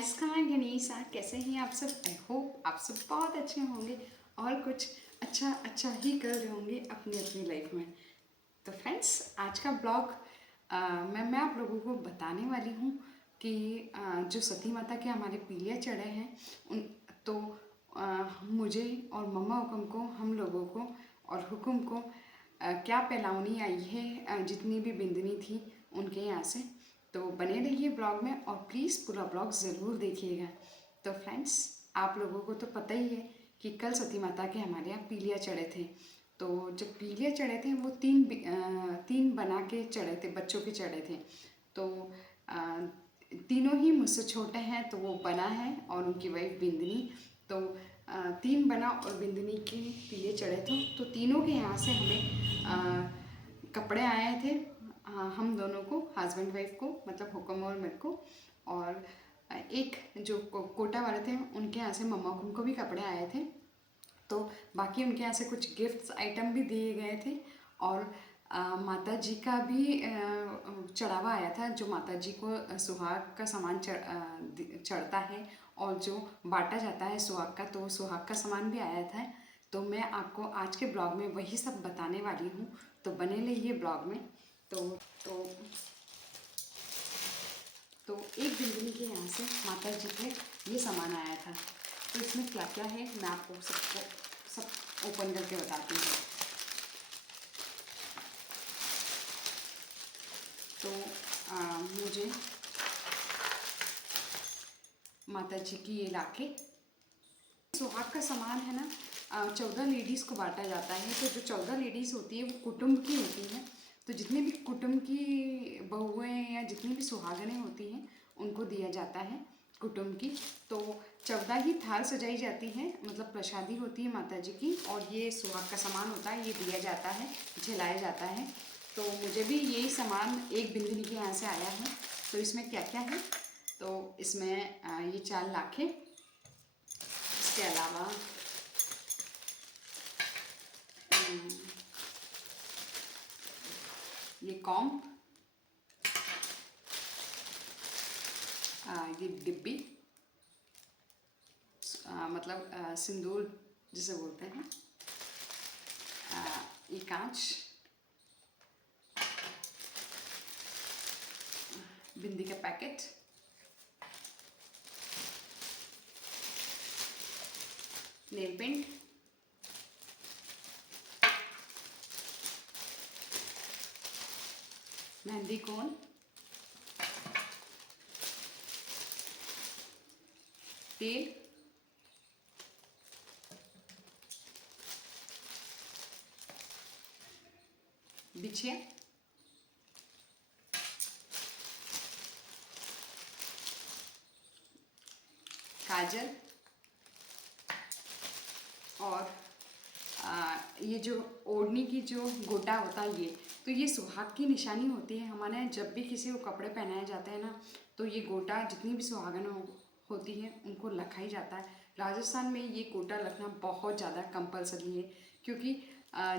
Guys, कहाँ है गनीसा? कैसे हैं आप सब? आई होप आप सब बहुत अच्छे होंगे और कुछ अच्छा अच्छा ही कर रहे होंगे अपनी अपनी लाइफ में। तो फ्रेंड्स, आज का ब्लॉग मैं आप लोगों को बताने वाली हूँ कि जो सती माता के हमारे पीलिया चढ़े हैं उन तो मुझे और मम्मा हुकुम को, हम लोगों को और हुकुम को क्या पहलावनी आई है, जितनी भी बिंदनी थी उनके यहाँ से। तो बने रहिए ब्लॉग में और प्लीज़ पूरा ब्लॉग ज़रूर देखिएगा। तो फ्रेंड्स, आप लोगों को तो पता ही है कि कल सती माता के हमारे यहाँ पीलिया चढ़े थे। तो जब पीलिया चढ़े थे वो तीन बना के चढ़े थे, बच्चों के चढ़े थे। तो अ, तीनों ही मुझसे छोटे हैं, तो वो बना है और उनकी वाइफ बिंदनी। तो तीन बना और बिंदनी के पीलिए चढ़े थे। तो तीनों के यहाँ से हमें कपड़े आए थे, हम दोनों को, हस्बैंड वाइफ को, मतलब हुक्म और मेरे को। और एक जो कोटा वाले थे उनके यहाँ से मम्मा को भी कपड़े आए थे। तो बाकी उनके यहाँ से कुछ गिफ्ट्स आइटम भी दिए गए थे। और माता जी का भी चढ़ावा आया था, जो माता जी को सुहाग का सामान चढ़ता है और जो बांटा जाता है सुहाग का, तो सुहाग का सामान भी आया था। तो मैं आपको आज के ब्लॉग में वही सब बताने वाली हूँ, तो बने रहिए ब्लॉग में। तो तो तो एक बिल्डिंग के यहाँ से माता जी के ये सामान आया था। तो इसमें क्या क्या है मैं आपको सब ओपन करके बताती हूँ। तो मुझे माता जी की ये राखी, सुहाग का सामान है ना, 14 लेडीज़ को बांटा जाता है। तो जो 14 लेडीज़ होती है वो कुटुंब की होती हैं। तो जितने भी कुटुंब की बहुएं या जितनी भी सुहागनें होती हैं उनको दिया जाता है कुटुंब की। तो 14 ही थाल सजाई जाती हैं, मतलब प्रसादी होती है माता जी की, और ये सुहाग का सामान होता है, ये दिया जाता है, झिलाया जाता है। तो मुझे भी यही सामान एक बिंदनी के यहाँ से आया है। तो इसमें क्या क्या है? तो इसमें ये 4 लाखें, इसके अलावा ये कॉम्प, ये डिब्बी, मतलब सिंदूर जिसे बोलते हैं, ये कांच, बिंदी का पैकेट, नेल पेंट, मेहंदी कोन, तेल, बिछिया, काजल, और ये जो ओढ़नी की जो गोटा होता है, तो ये सुहाग की निशानी होती है हमारे यहाँ। जब भी किसी को कपड़े पहनाए जाते हैं ना, तो ये गोटा जितनी भी सुहागन होती हैं उनको लखाई जाता है। राजस्थान में ये गोटा रखना बहुत ज़्यादा कंपलसरी है, क्योंकि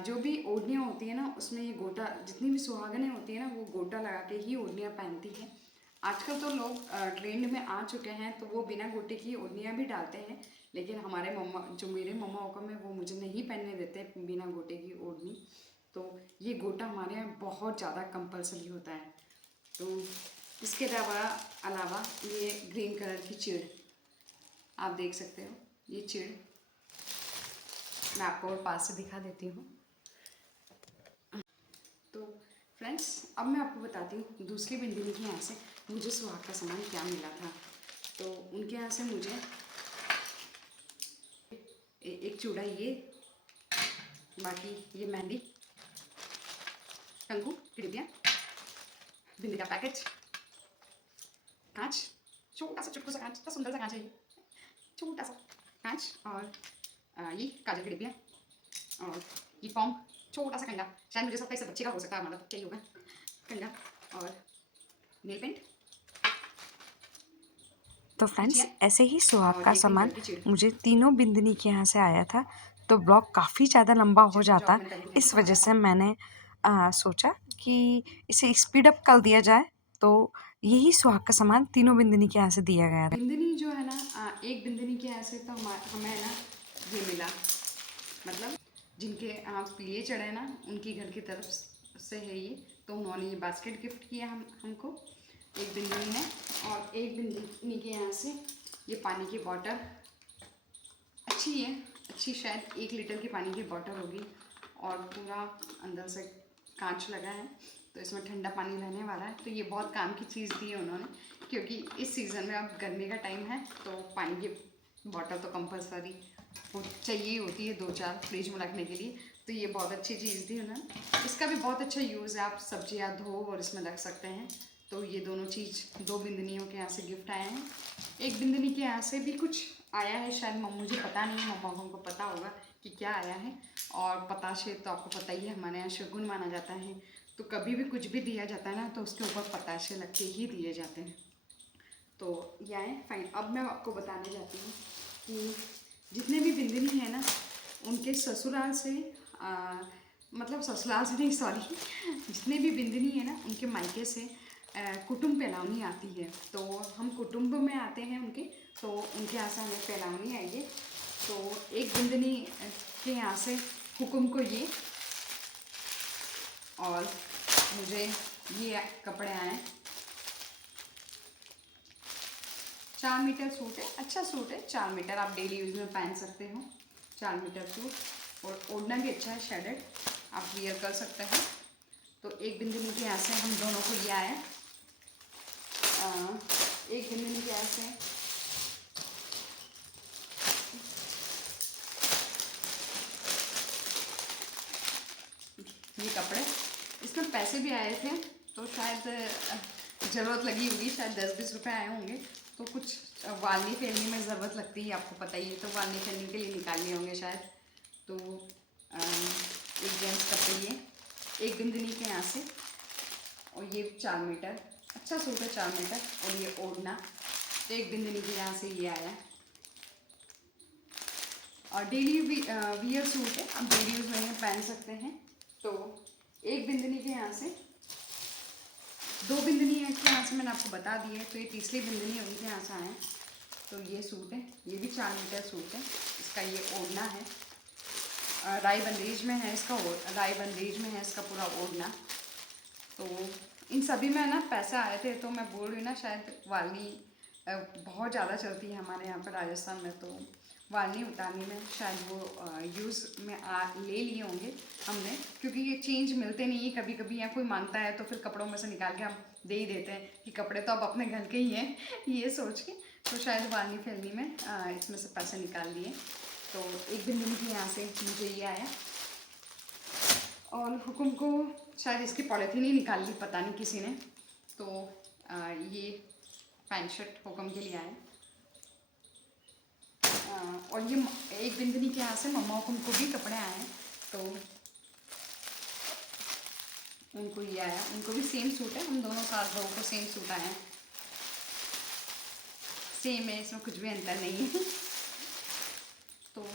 जो भी ओढ़नियाँ होती हैं ना उसमें ये गोटा, जितनी भी सुहागनें होती हैं ना वो गोटा लगा के ही ओढ़नियाँ पहनती हैं। आजकल तो लोग ट्रेंड में आ चुके हैं, तो वो बिना गोटे की ओढ़नियाँ भी डालते हैं। लेकिन हमारे मम्मा, जो मेरे मम्मा हुक्म है, वो मुझे नहीं पहनने देते बिना गोटे की ओढ़नी। तो ये गोटा हमारे यहाँ बहुत ज़्यादा कंपलसरी होता है। तो इसके अलावा ये ग्रीन कलर की चिड़ आप देख सकते हो। ये चिड़ मैं आपको और पास से दिखा देती हूँ। तो फ्रेंड्स, अब मैं आपको बताती हूँ दूसरी बिंदनी के यहाँ से मुझे सुहाग का सामान क्या मिला था। तो उनके यहाँ से मुझे एक चूड़ा, ये बाकी ये मेहंदी, कंगू की डिबिया, बिंदी का पैकेट, कांच, छोटा सा चुटकू सा कांच, इतना सुंदर सा कांच है ये, छोटा सा कांच, और ये काजल की डिबिया, और ये कॉम, छोटा सा कंगा, शायद मुझे सबका, इसे बच्चे का हो सकता है, मतलब क्या ही होगा, कंगा, और नेल पेंट। तो फ्रेंड्स, ऐसे ही सुहाग और का ये ग्रीन सामान कलर की चिड़, मुझे तीनों बिंदनी के यहाँ से आया था। तो ब्लॉग काफ़ी ज़्यादा लंबा हो जो जाता, मैंने पहले दिखाई थी इस वो वजह हमारा से मैंने सोचा कि इसे स्पीड अप कर दिया जाए। तो यही सुहाग का सामान तीनों बिंदिनी के यहाँ से दिया गया था। बिंदिनी जो है ना, एक बिंदिनी के यहाँ से तो हमें ना ये मिला, मतलब जिनके पीले चढ़े ना उनकी घर की तरफ से है ये, तो उन्होंने ये बास्केट गिफ्ट किया हमको एक बिंदिनी ने। और एक बिंदिनी के यहाँ से ये पानी की बॉटल अच्छी है, अच्छी शायद 1 लीटर की पानी की बॉटल होगी, और पूरा अंदर से कांच लगा है, तो इसमें ठंडा पानी रहने वाला है। तो ये बहुत काम की चीज़ दी है उन्होंने, क्योंकि इस सीज़न में अब गर्मी का टाइम है, तो पानी की बॉटल तो कंपलसरी चाहिए होती है 2-4 फ्रिज में रखने के लिए। तो ये बहुत अच्छी चीज़ दी उन्होंने। इसका भी बहुत अच्छा यूज़ है, आप सब्जियाँ धो और इसमें रख सकते हैं। तो ये दोनों चीज़ 2 बिंदनियों के यहाँ से गिफ्ट आए हैं। एक बिंदनी के यहाँ से भी कुछ आया है शायद, मुझे पता नहीं, मम्मा को पता होगा कि क्या आया है। और पताशे तो आपको पता ही है, हमारे यहाँ शगुन माना जाता है, तो कभी भी कुछ भी दिया जाता है ना, तो उसके ऊपर पताशे लग के ही दिए जाते हैं। तो ये आए फाइन। अब मैं आपको बताने जाती हूँ कि जितने भी बिंदनी है ना, उनके ससुराल से मतलब ससुराल से नहीं, सॉरी, जितने भी बिंदनी है ना उनके मायके से कुटुंब पेलावनी आती है। तो हम कुटुंब में आते हैं उनके, तो उनके यहाँ से हमें पेलावनी आई है। तो एक बिंदनी के यहाँ से हुकुम को ये, और मुझे ये कपड़े आए। 4 मीटर सूट है, अच्छा सूट है, 4 मीटर आप डेली यूज में पहन सकते हो। 4 मीटर सूट, और ओढ़ना भी अच्छा है, शेडेड, आप वियर कर सकते हैं। तो एक बिंदनी के यहाँ से हम दोनों को ये आया। एक बिंदनी के यहाँ से ये कपड़े, इसमें पैसे भी आए थे, तो शायद ज़रूरत लगी होगी, शायद 10-20 रुपये आए होंगे। तो कुछ वालनी फेरने में ज़रूरत लगती है, आपको पता ही है, तो वालनी फेरने के लिए निकालने होंगे शायद। तो एक जेंट्स कपड़े ये एक बिंदनी के यहाँ से, और ये 4 मीटर, अच्छा सूट है 4 मीटर, और ये ओढ़ना। तो एक बिंदनी के यहाँ से ये आया, और डेली वियर सूट है, आप डेली यूज में पहन सकते हैं। तो एक बिंदनी के यहाँ से, 2 बिंदनी है के यहाँ से मैंने आपको बता दी है, तो ये तीसरी बिंदनी है उनके यहाँ से आए हैं। तो ये सूट है, ये भी 4 मीटर सूट है, इसका ये ओढ़ना है, राई बंदेज में है इसका, राई बंदेज में है इसका पूरा ओढ़ना। तो इन सभी में ना पैसे आए थे, तो मैं बोल रही ना, शायद वालनी बहुत ज़्यादा चलती है हमारे यहाँ पर राजस्थान में, तो वालनी उतारने में शायद वो यूज़ में ले लिए होंगे हमने, क्योंकि ये चेंज मिलते नहीं है कभी कभी, या कोई मांगता है तो फिर कपड़ों में से निकाल के हम दे ही देते हैं कि कपड़े तो अब अपने घर के ही हैं ये सोच के। तो शायद वालनी फैलनी में इसमें से पैसे निकाल लिए। तो एक बिंदनी के यहाँ से मुझे ये आया, और हुकुम को शायद इसकी पॉलिथीन ही निकाल ली, पता नहीं किसी ने। तो ये पैंट शर्ट हुकुम के लिए आए। और ये एक बिंदनी के यहाँ से मम्मा हुकुम को भी कपड़े आए हैं, तो उनको ये आया, उनको भी सेम सूट है, हम दोनों सास बहू को सेम सूट आए हैं, सेम है, इसमें कुछ भी अंतर नहीं है। तो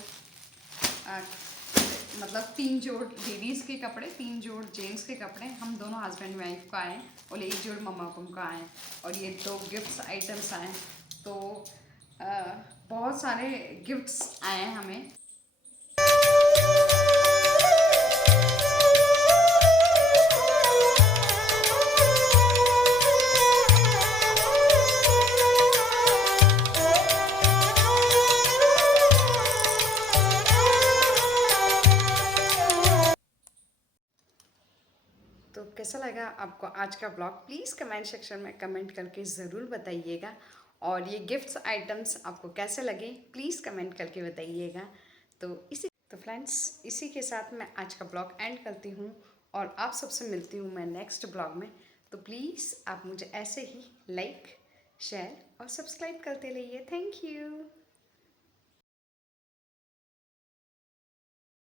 मतलब 3 जोड़ लेडीज़ के कपड़े, 3 जोड़ जेंट्स के कपड़े, हम दोनों हस्बैंड वाइफ को आए, और 1 जोड़ मम्मा पापा को आए, और ये 2 गिफ्ट्स आइटम्स आए। तो बहुत सारे गिफ्ट्स आए हैं हमें। तो कैसा लगा आपको आज का ब्लॉग, प्लीज़ कमेंट सेक्शन में कमेंट करके ज़रूर बताइएगा। और ये गिफ्ट्स आइटम्स आपको कैसे लगे, प्लीज़ कमेंट करके बताइएगा। तो फ्रेंड्स, इसी के साथ मैं आज का ब्लॉग एंड करती हूँ, और आप सबसे मिलती हूँ मैं नेक्स्ट ब्लॉग में। तो प्लीज़ आप मुझे ऐसे ही लाइक, शेयर और सब्सक्राइब करते रहिए। Thank you.